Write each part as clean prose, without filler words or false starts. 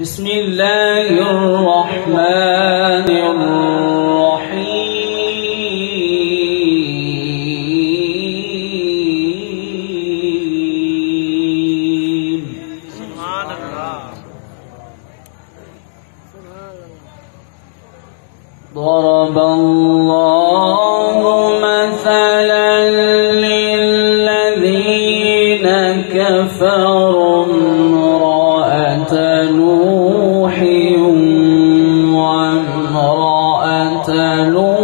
بسم الله الرحمن الرحيم. سبحان الله. ضرب الله مثلا للذين كفروا امرأة نوح وامرأة لوط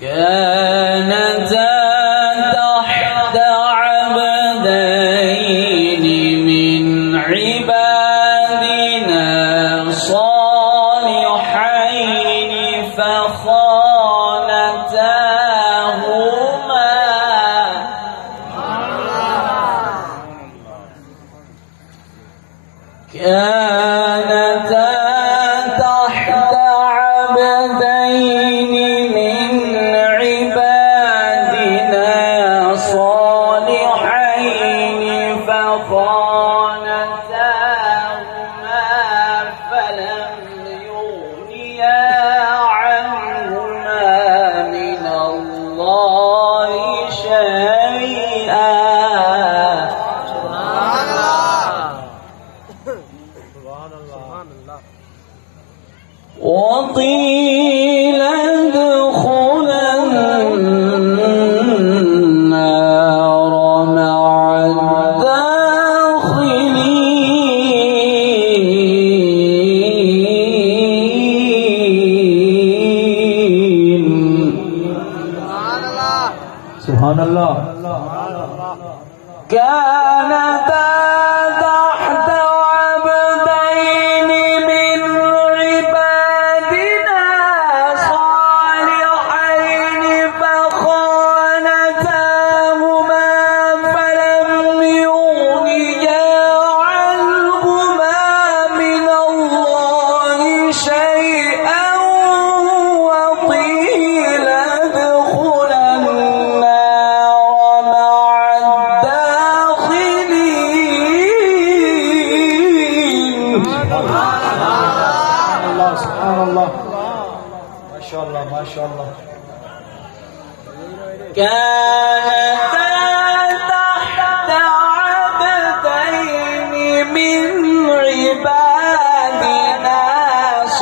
كانتا تحت عبدين من عبادنا صالحين فخانتاهما فلم يغنيا عنهما من الله شيئا وقيل ادخلا النار مع الداخلين. سبحان الله. كانتا تحت عبدين من عبادنا صالحين فخانتاهما فلم يغنيا عنهما من الله شيئا وقيل ادخلا النار مع الداخلين. سبحان الله. ما شاء الله ما شاء الله. كانتا تحت عبدين من عبادنا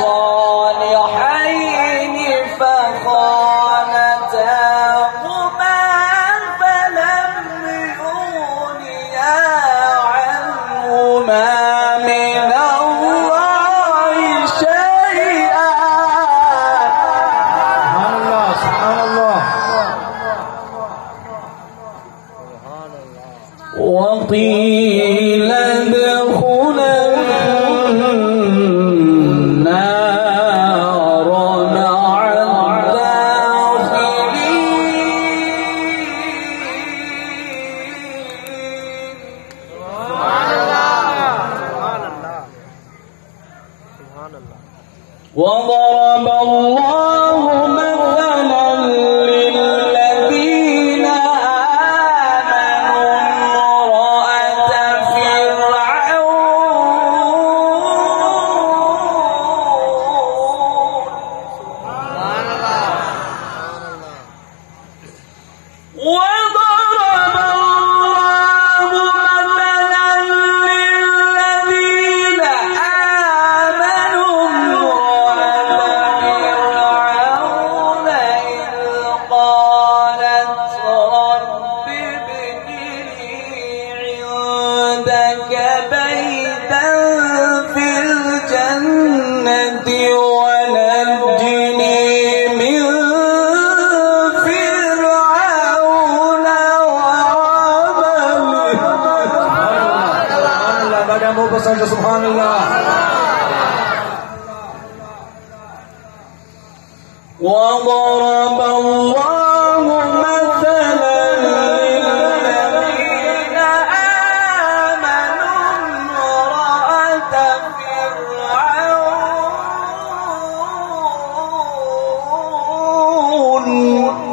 صالحين فخانتاهما فلم يغنيا عنهما من الله شيئا. سبحان الله. وقيل ادخلا النار مع الداخلين. وضرب الله مثلا للذين آمنوا امرأة سبحان الله. وضرب الله مثلا للذين آمنوا امرأة فرعون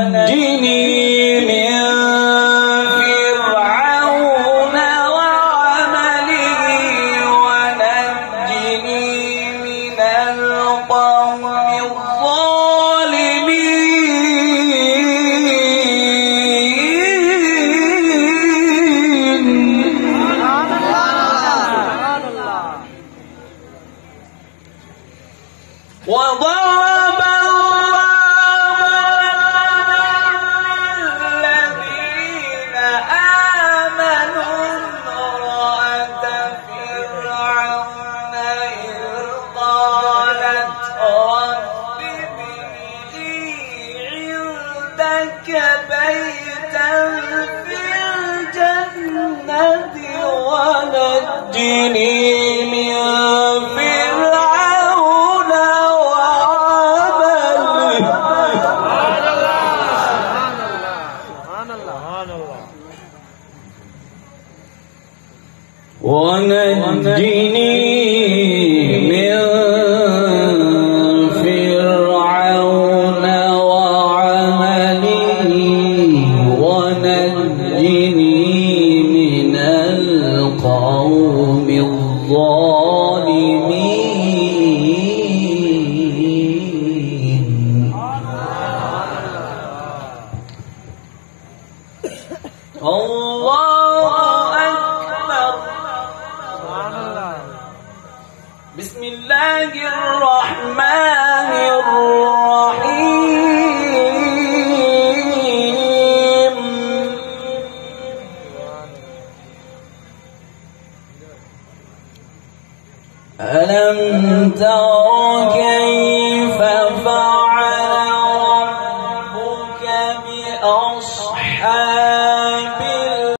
ونجني من فرعون وعمله ونجني من القوم وضرب الذين آمنوا امرأة فرعون إذ قالت رب ابن لي عندك بيتا في الجنة ونجني من ونجني من فرعون وعمله ونجني من القوم الظالمين. بسم الله الرحمن الرحيم. ألم تر